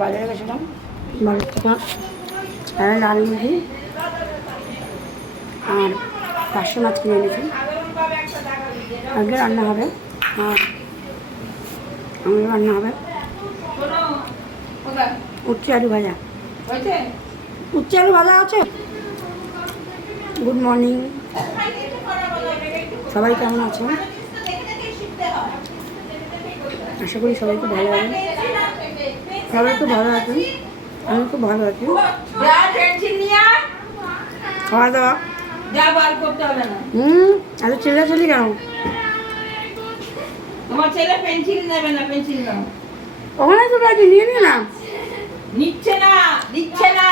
বাজারে গেছিলাম। বাজার থেকে। লাল মুড়ি আর পাঁচশো মাছ কিনে এনেছি। আগে রান্না হবে। আর আমাদের রান্না হবে। উচ্চ আলু ভাজা। উচ্চ আলু ভাজা আছে। Good morning. সবাই কেমন আছে আশা করি সবাইকে ভালো আছেন। সবাই খুব ভালো আছেন? আমি খুব ভালো আছি। খাওয়া দাওয়া? হম ছেলে ছেলে চলি কেন? তোমার ছেলে পেন্সিল নেবে না পেন্সিল নাও ওখানে তো নিয়ে নিলাম না। নিচ্ছে না দিচ্ছে না।